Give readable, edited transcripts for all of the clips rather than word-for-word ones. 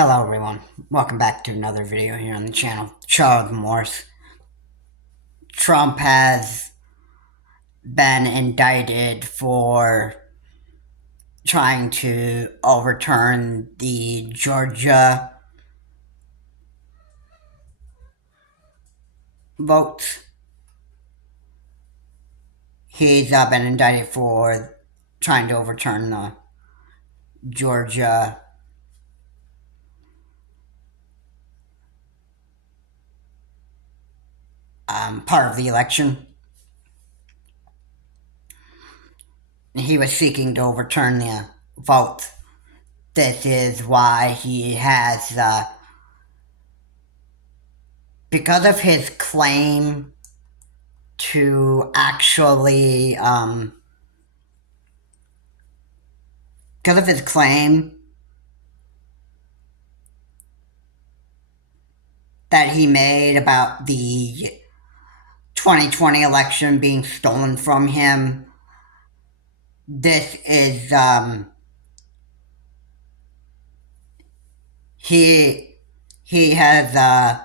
Hello everyone, welcome back to another video here on the channel. Charles Morse. Trump has been indicted for trying to overturn the Georgia votes. He's been indicted for trying to overturn the Georgia part of the election. He was seeking to overturn the vote. This is why he has, because of his claim to actually, because of his claim that he made about the 2020 election being stolen from him, this is, he has,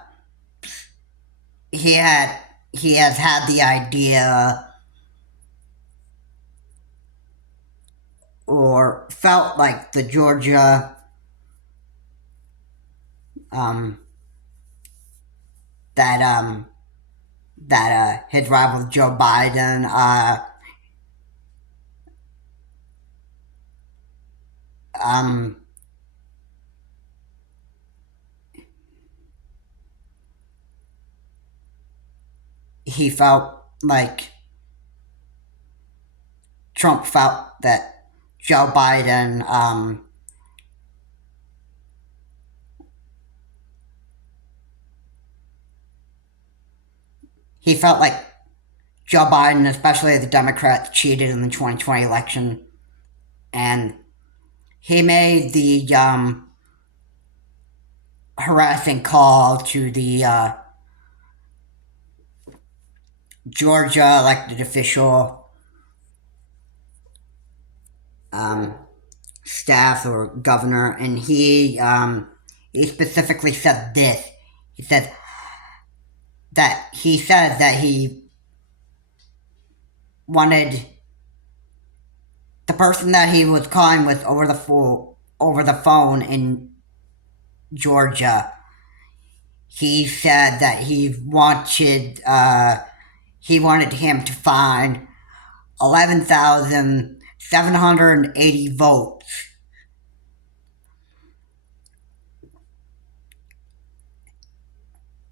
he has had the idea or felt like the Georgia that his rival Joe Biden he felt like Trump felt that Joe Biden he felt like Joe Biden, especially the Democrats, cheated in the 2020 election, and he made the harassing call to the Georgia elected official staff or governor, and he specifically said this. He said that he wanted the person that he was calling with over the phone in Georgia. He said that he wanted him to find 11,780 votes.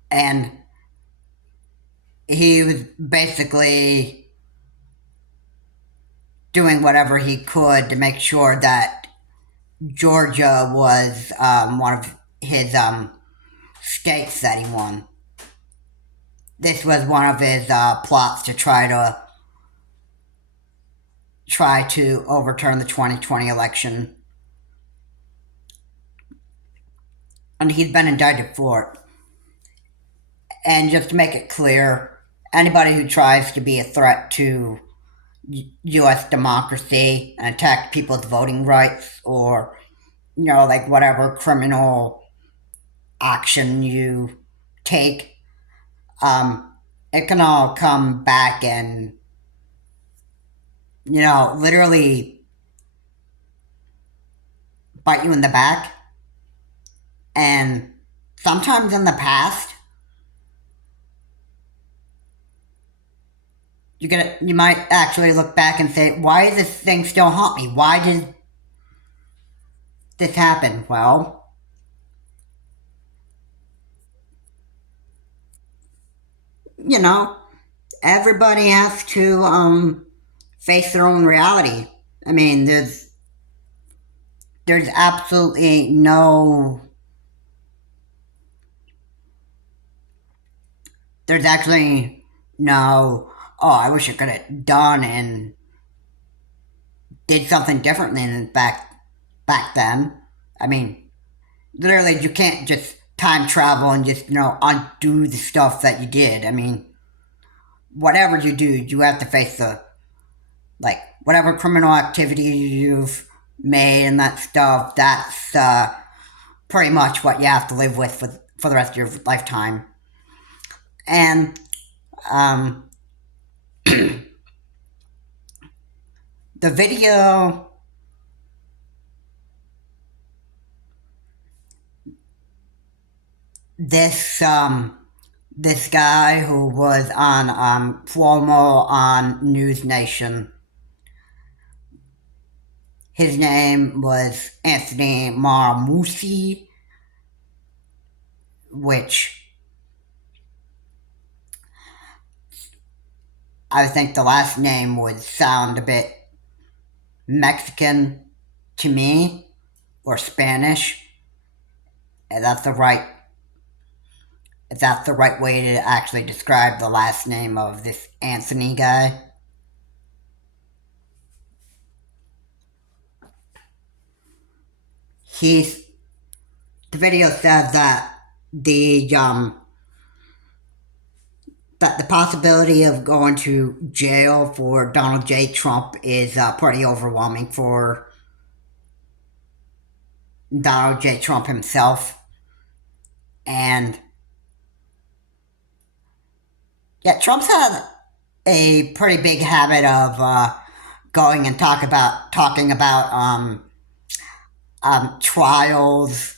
And he was basically doing whatever he could to make sure that Georgia was one of his states that he won. This was one of his plots to try to overturn the 2020 election. And he's been indicted for it. And just to make it clear, anybody who tries to be a threat to U.S. democracy and attack people's voting rights, or, like whatever criminal action you take, it can all come back and, literally bite you in the back. And sometimes in the past, you might actually look back and say, why does this thing still haunt me? Why did this happen? Well, everybody has to face their own reality. I mean, there's absolutely there's actually no, oh, I wish I could have done and did something differently than back then. I mean, literally, you can't just time travel and just, undo the stuff that you did. I mean, whatever you do, you have to face whatever criminal activity you've made and that stuff, that's pretty much what you have to live with for the rest of your lifetime. And um, the video, this this guy who was on Cuomo on News Nation, his name was Anthony Marmusi, which I think the last name would sound a bit Mexican to me, or Spanish. Is that the right? Is that the right way to actually describe the last name of this Anthony guy? He's the video says the that the possibility of going to jail for Donald J. Trump is pretty overwhelming for Donald J. Trump himself. And yeah, Trump's had a pretty big habit of going and talking about trials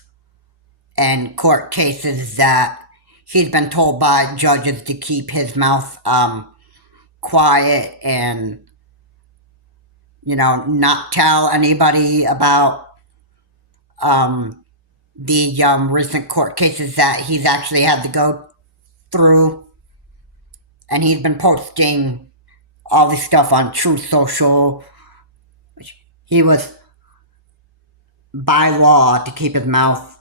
and court cases that he's been told by judges to keep his mouth quiet and, not tell anybody about the recent court cases that he's actually had to go through. And he's been posting all this stuff on Truth Social. He was, by law, to keep his mouth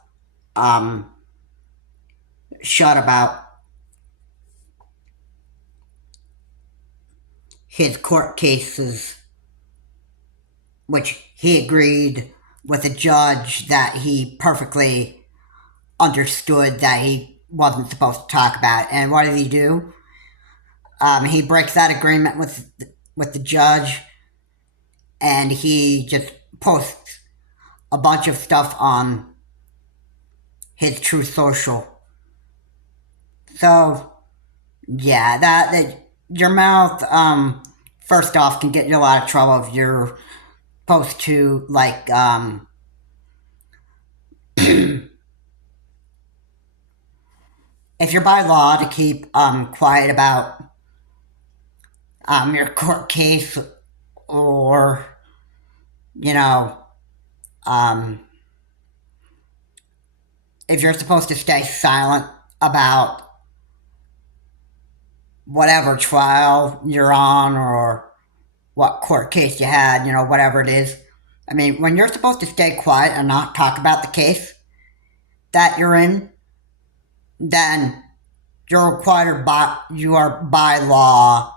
shut about his court cases, which he agreed with a judge that he perfectly understood that he wasn't supposed to talk about. And what did he do? He breaks that agreement with the judge, and he just posts a bunch of stuff on his Truth Social. So, yeah, that your mouth, first off, can get you in a lot of trouble if you're supposed to, like, if you're by law to keep quiet about your court case, or, you know, if you're supposed to stay silent about whatever trial you're on or what court case you had, whatever it is. I mean, when you're supposed to stay quiet and not talk about the case that you're in, then you are by law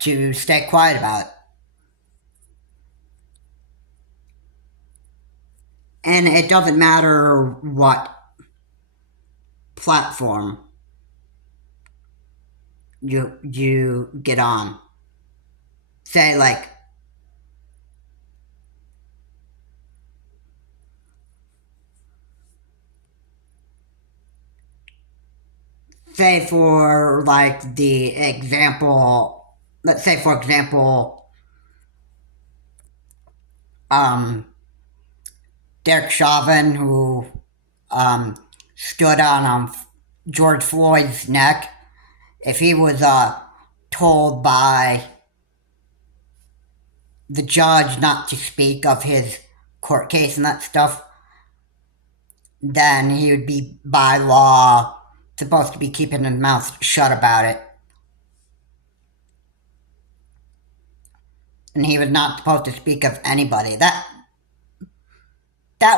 to stay quiet about it. And it doesn't matter what platform you get on. Say, like, say for like the example, let's say for example, Derek Chauvin, who stood on George Floyd's neck, if he was told by the judge not to speak of his court case and that stuff, then he would be by law supposed to be keeping his mouth shut about it. And he was not supposed to speak of anybody. That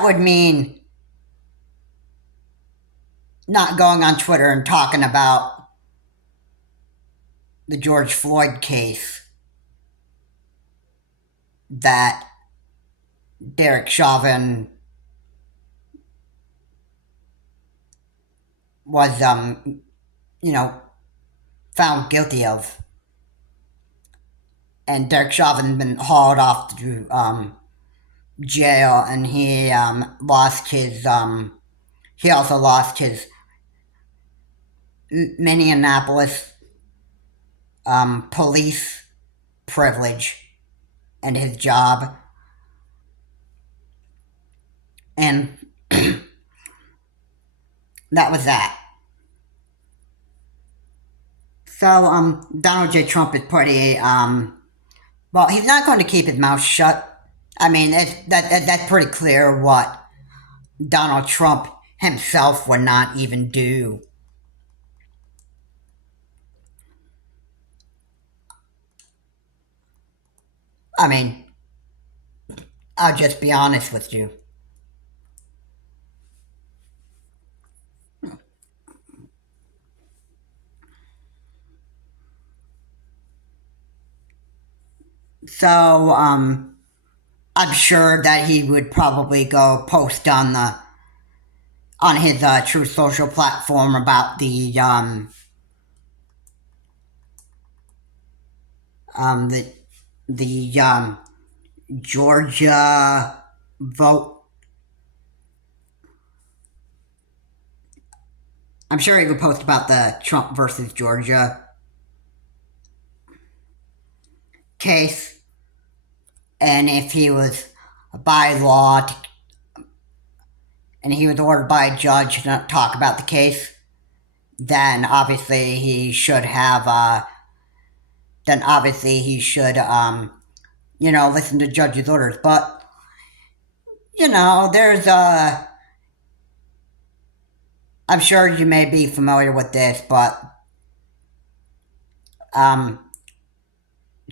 would mean not going on Twitter and talking about the George Floyd case that Derek Chauvin was, found guilty of. And Derek Chauvin's been hauled off to jail, and he lost his. He also lost his Minneapolis police privilege and his job, and that was that. So Donald J. Trump is pretty well. He's not going to keep his mouth shut. I mean, that's pretty clear what Donald Trump himself would not even do. I mean, I'll just be honest with you. So, I'm sure that he would probably go post on his True Social platform about the Georgia vote. I'm sure he would post about the Trump versus Georgia case, and if he was by law and he was ordered by a judge to not talk about the case, then obviously he should have. Then obviously he should, listen to judge's orders. But there's I'm sure you may be familiar with this, but um,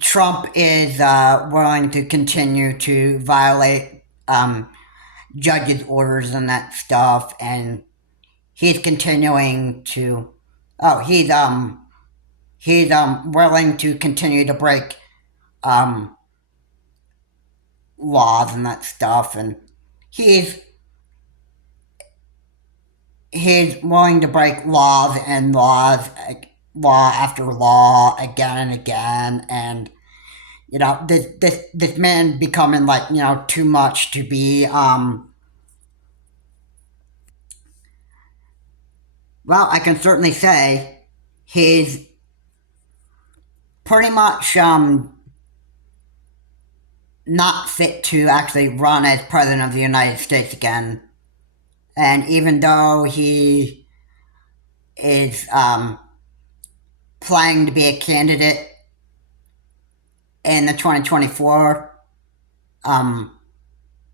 Trump is willing to continue to violate judges' orders and that stuff, and he's continuing to. Oh, he's willing to continue to break um, laws and that stuff, and he's he's willing to break laws and law after law again and again, and this man becoming like too much to be well, I can certainly say he's pretty much not fit to actually run as president of the United States again. And even though he is planning to be a candidate in the 2024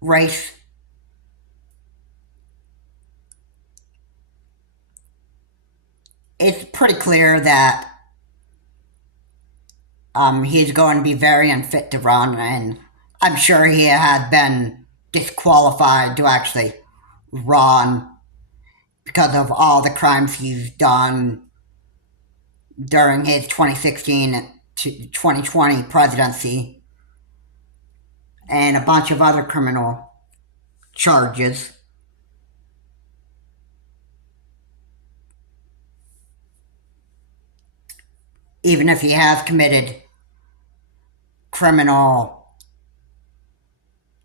race, it's pretty clear that he's going to be very unfit to run, and I'm sure he had been disqualified to actually run because of all the crimes he's done during his 2016 to 2020 presidency and a bunch of other criminal charges. Even if he has committed criminal,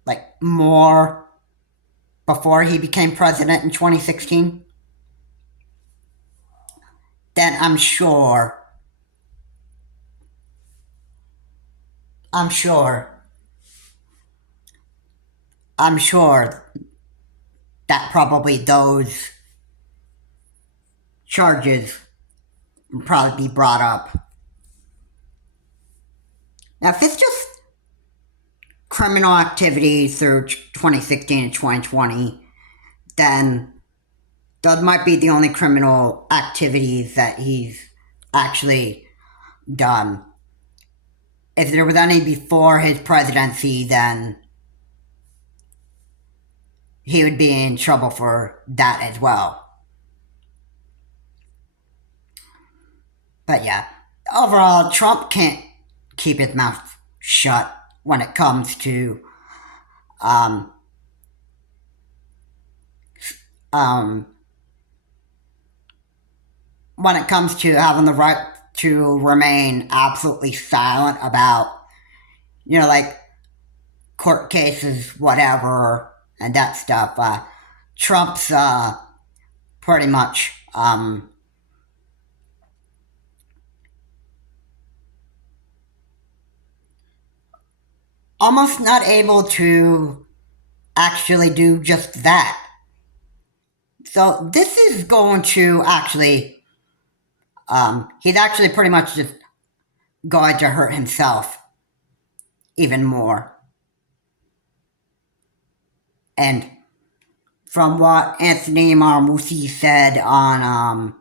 like more before he became president in 2016, then I'm sure, I'm sure that probably those charges will probably be brought up. Now, if it's just criminal activity through 2016 and 2020, then those might be the only criminal activities that he's actually done. If there was any before his presidency, then he would be in trouble for that as well. But yeah, overall, Trump can't keep his mouth shut when it comes to um, um, when it comes to having the right to remain absolutely silent about, like court cases, whatever, and that stuff. Trump's pretty much almost not able to actually do just that. So this is going to actually, he's actually pretty much just going to hurt himself even more. And from what Anthony Marmusi said on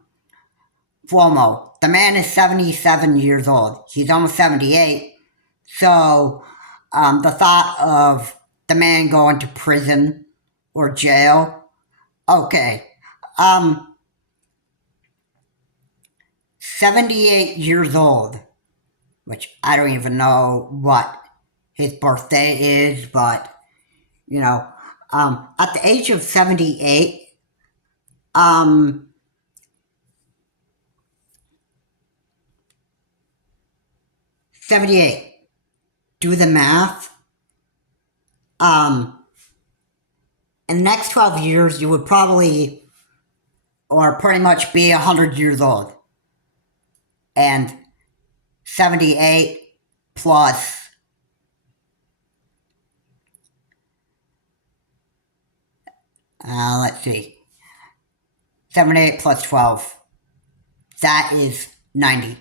Cuomo, the man is 77 years old. He's almost 78. So the thought of the man going to prison or jail, okay. 78 years old, which I don't even know what his birthday is, but you know, at the age of 78, um, 78, do the math. Um, in the next 12 years, you would probably, or pretty much be 100 years old. And 78 plus, let's see, 78 plus 12, that is 90.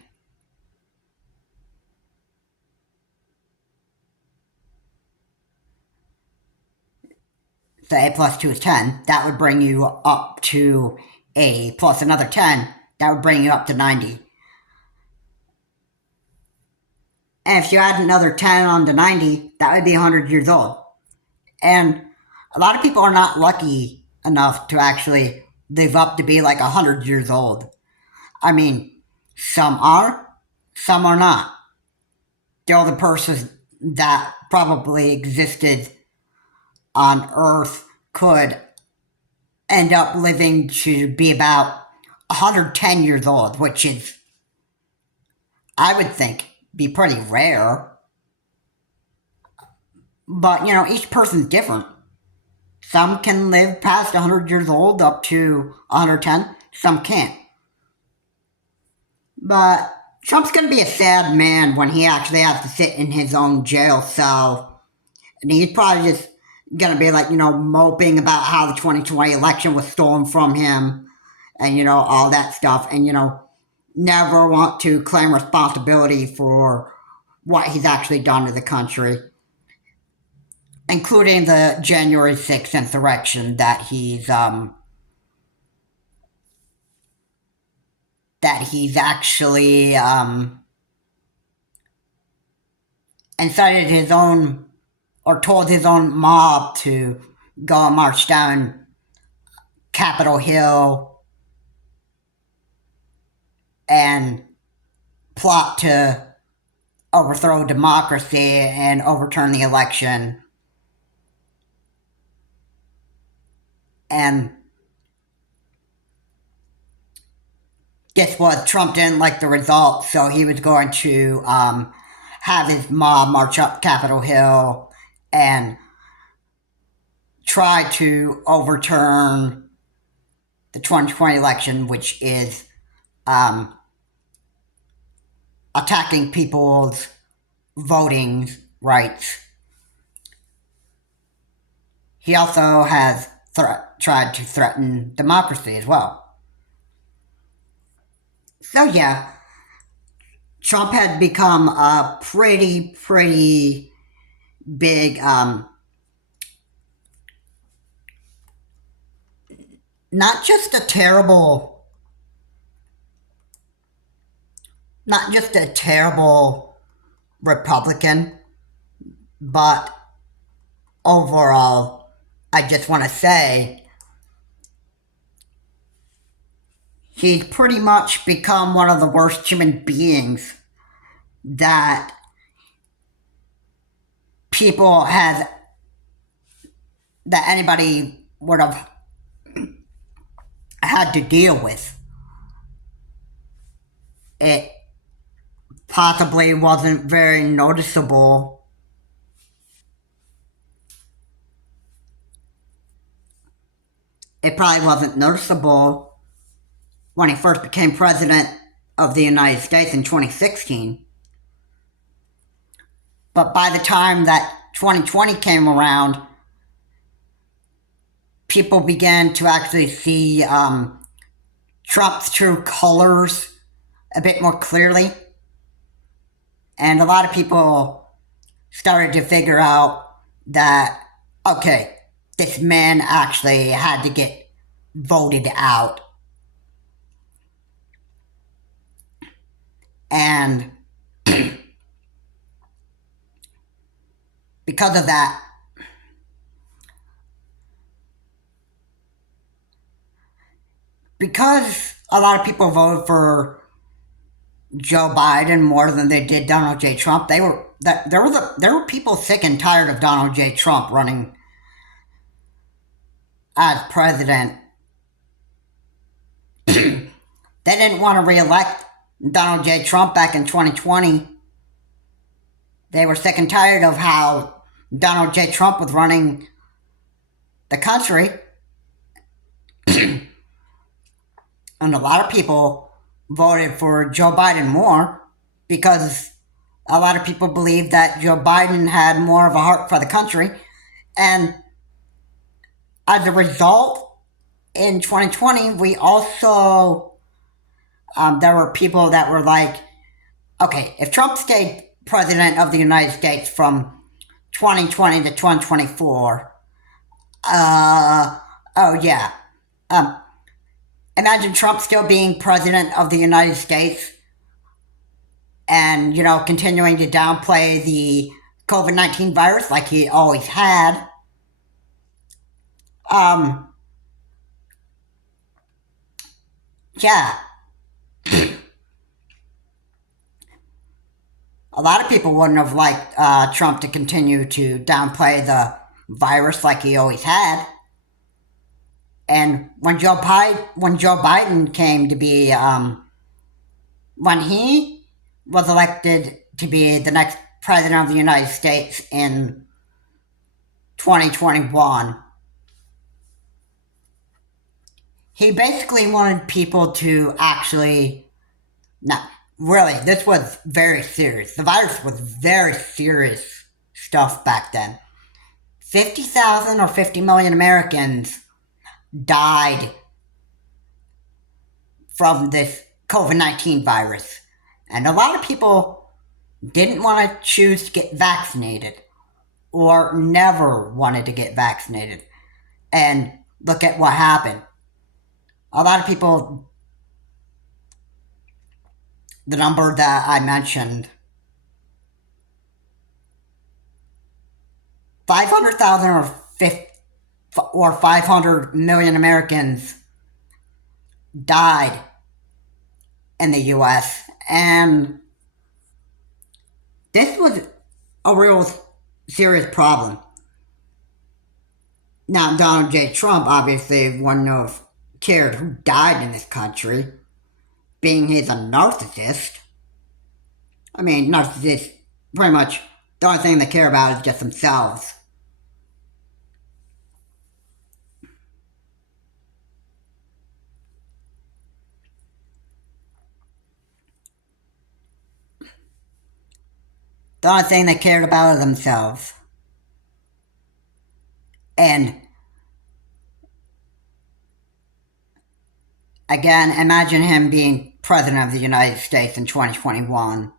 So 8 plus 2 is 10. That would bring you up to 80, plus another 10. That would bring you up to 90. And if you add another 10 on to 90, that would be 100 years old. And a lot of people are not lucky enough to actually live up to be like 100 years old. I mean, some are not. The other persons that probably existed on Earth could end up living to be about 110 years old, which is, I would think, be pretty rare. But, each person's different. Some can live past 100 years old up to 110, some can't. But Trump's going to be a sad man when he actually has to sit in his own jail cell. And he's probably just going to be like, moping about how the 2020 election was stolen from him and, all that stuff. And, never want to claim responsibility for what he's actually done to the country, including the January 6th insurrection that he's actually incited his own or told his own mob to go and march down Capitol Hill and plot to overthrow democracy and overturn the election. And guess what? Trump didn't like the results, so he was going to have his mob march up Capitol Hill and try to overturn the 2020 election, which is attacking people's voting rights. He also has tried to threaten democracy as well. So yeah, Trump had become a pretty big, not just a terrible, not just a terrible Republican, but overall, I just want to say he's pretty much become one of the worst human beings that people have, that anybody would have had to deal with. It possibly wasn't very noticeable it probably wasn't noticeable when he first became president of the United States in 2016. But by the time that 2020 came around, people began to actually see Trump's true colors a bit more clearly. And a lot of people started to figure out that, okay, this man actually had to get voted out. And because of that, because a lot of people voted for Joe Biden more than they did Donald J. Trump, there were people sick and tired of Donald J. Trump running as president. They didn't want to reelect Donald J. Trump back in 2020. They were sick and tired of how Donald J. Trump was running the country. And a lot of people voted for Joe Biden more because a lot of people believed that Joe Biden had more of a heart for the country. And as a result, in 2020, we also, there were people that were like, okay, if Trump stayed president of the United States from 2020 to 2024, oh yeah, imagine Trump still being president of the United States and, continuing to downplay the COVID-19 virus like he always had. Yeah. A lot of people wouldn't have liked Trump to continue to downplay the virus like he always had. And when Joe Biden came to be, when he was elected to be the next president of the United States in 2021, he basically wanted people to actually, not really, this was very serious. The virus was very serious stuff back then. 50,000 or 50 million Americans died from this COVID-19 virus. And a lot of people didn't want to choose to get vaccinated or never wanted to get vaccinated. And look at what happened. A lot of people, the number that I mentioned, 500,000 or 500 million Americans died in the US, and this was a real serious problem. Now, Donald J. Trump obviously wouldn't have cared who died in this country, being he's a narcissist. I mean, narcissists, pretty much, the only thing they care about is just themselves. The only thing they cared about is themselves. And again, imagine him being president of the United States in 2021.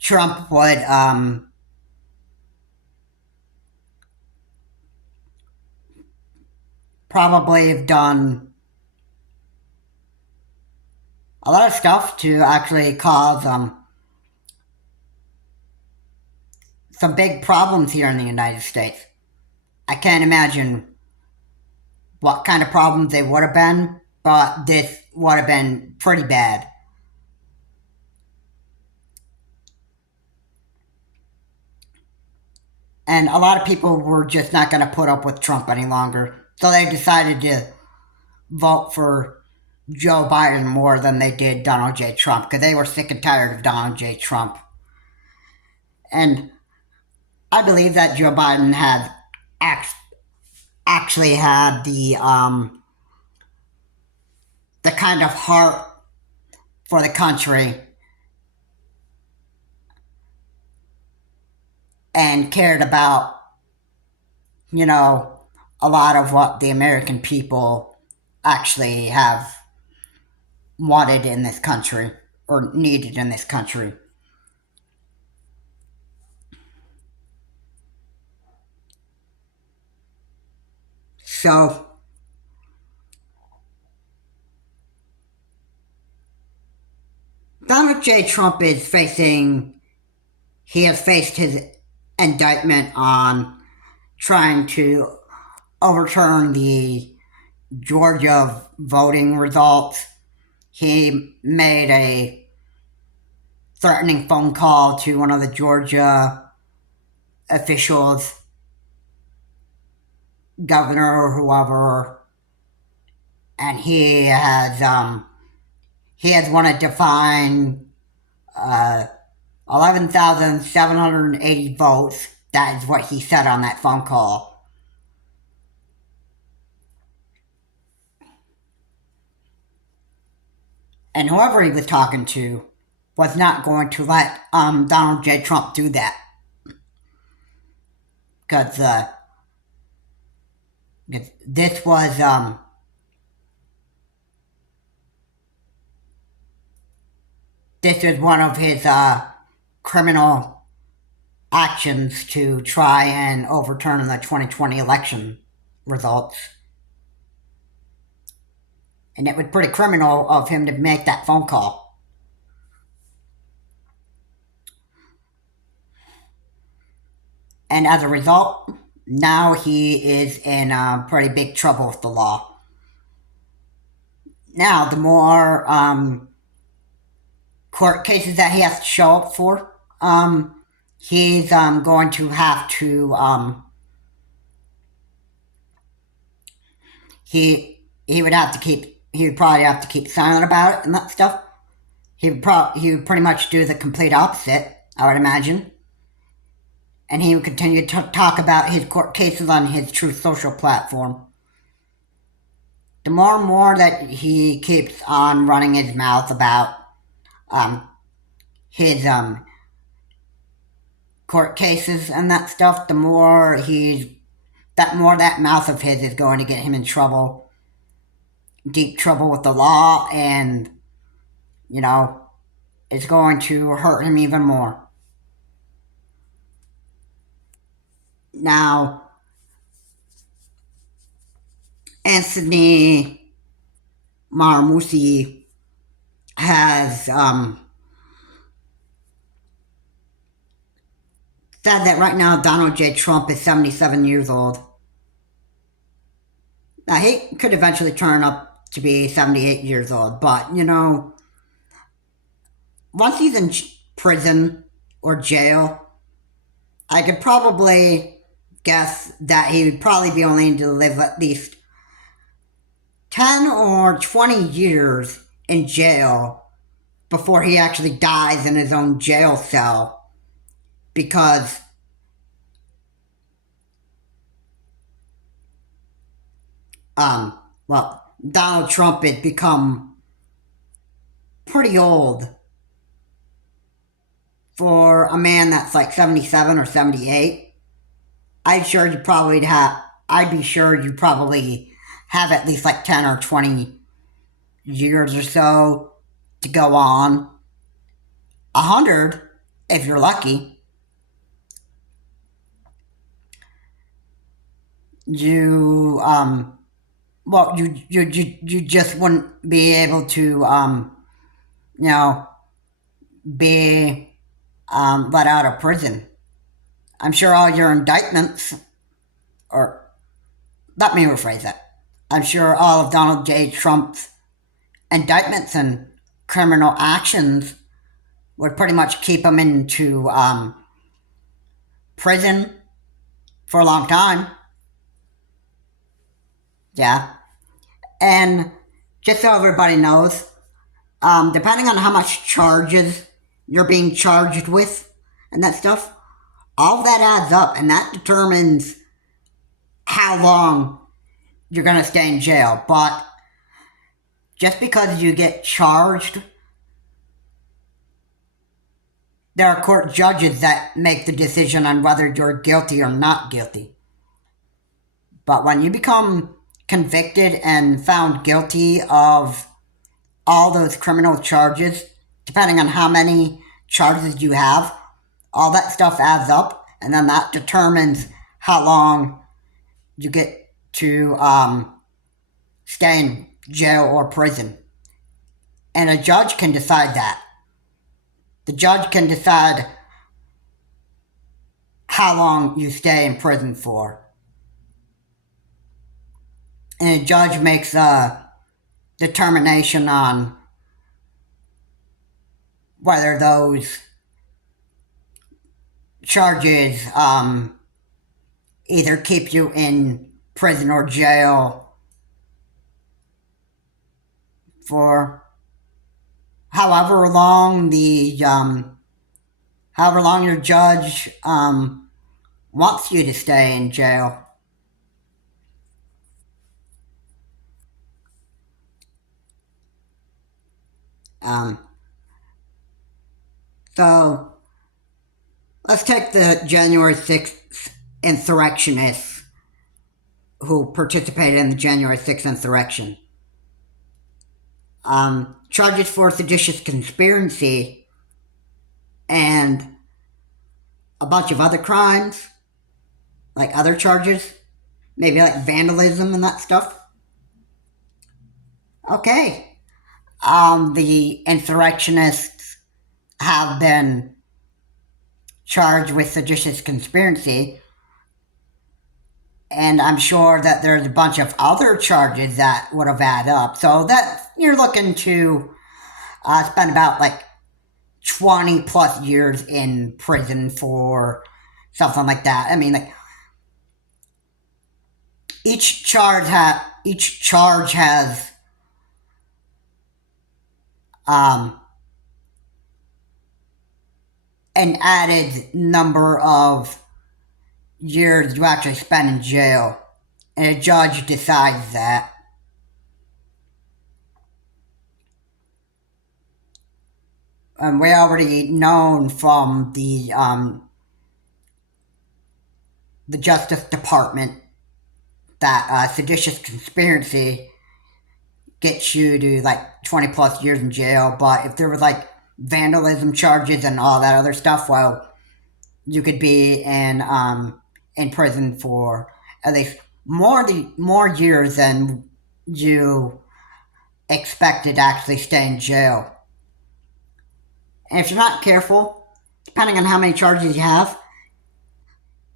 Trump would probably have done a lot of stuff to actually cause some big problems here in the United States. I can't imagine what kind of problems they would have been, but this would have been pretty bad. And a lot of people were just not going to put up with Trump any longer. So they decided to vote for Joe Biden more than they did Donald J. Trump because they were sick and tired of Donald J. Trump. And I believe that Joe Biden had actually had the kind of heart for the country and cared about, you know, a lot of what the American people actually have wanted in this country or needed in this country. So Donald J. Trump he has faced his indictment on trying to overturn the Georgia voting results. He made a threatening phone call to one of the Georgia officials, governor or whoever, and he has wanted to fine 11,780 votes. That is what he said on that phone call. And whoever he was talking to was not going to let Donald J. Trump do that. Because this was this is one of his criminal actions to try and overturn the 2020 election results. And it was pretty criminal of him to make that phone call. And as a result, now he is in pretty big trouble with the law. Now, the more court cases that he has to show up for, he's going to have to he would have to keep he would probably have to keep silent about it and that stuff. He would pretty much do the complete opposite, I would imagine. And he would continue to talk about his court cases on his Truth Social platform. The more and more that he keeps on running his mouth about his court cases and that stuff, the more that mouth of his is going to get him in trouble, deep trouble with the law, and it's going to hurt him even more. Now, Anthony Marmusi has said that right now Donald J. Trump is 77 years old. Now, he could eventually turn up to be 78 years old, but, once he's in prison or jail, I could probably guess that he would probably be only to live at least 10 or 20 years in jail before he actually dies in his own jail cell, because Donald Trump has become pretty old for a man that's like 77 or 78. I'd be sure you probably have at least like 10 or 20 years or so to go on. 100 if you're lucky. You you just wouldn't be able to be let out of prison. I'm sure all your indictments, or let me rephrase that. I'm sure all of Donald J. Trump's indictments and criminal actions would pretty much keep him into prison for a long time. Yeah. And just so everybody knows, depending on how much charges you're being charged with and that stuff, all that adds up, and that determines how long you're going to stay in jail. But just because you get charged, there are court judges that make the decision on whether you're guilty or not guilty. But when you become convicted and found guilty of all those criminal charges, depending on how many charges you have, all that stuff adds up, and then that determines how long you get to stay in jail or prison. And a judge can decide that. The judge can decide how long you stay in prison for. And a judge makes a determination on whether those charges either keep you in prison or jail for however long your judge wants you to stay in jail. Um, so let's take the January 6th insurrectionists who participated in the January 6th insurrection. Charges for seditious conspiracy and a bunch of other crimes, like other charges, maybe like vandalism and that stuff. Okay. The insurrectionists have been charged with seditious conspiracy, and I'm sure that there's a bunch of other charges that would have added up. So that you're looking to spend about like 20 plus years in prison for something like that. I mean, like each charge has an added number of years you actually spend in jail, and a judge decides that. And we already known from the Justice Department that seditious conspiracy gets you to like 20 plus years in jail. But if there was like vandalism charges and all that other stuff, well, you could be in prison for at least more years than you expected to actually stay in jail. And if you're not careful, depending on how many charges you have,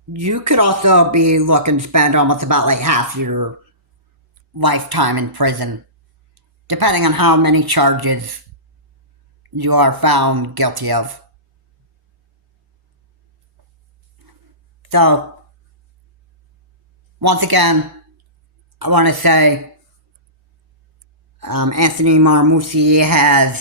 you could also be looking to spend almost about like half your lifetime in prison, depending on how many charges you are found guilty of. So, once again, I want to say Anthony Marmusi has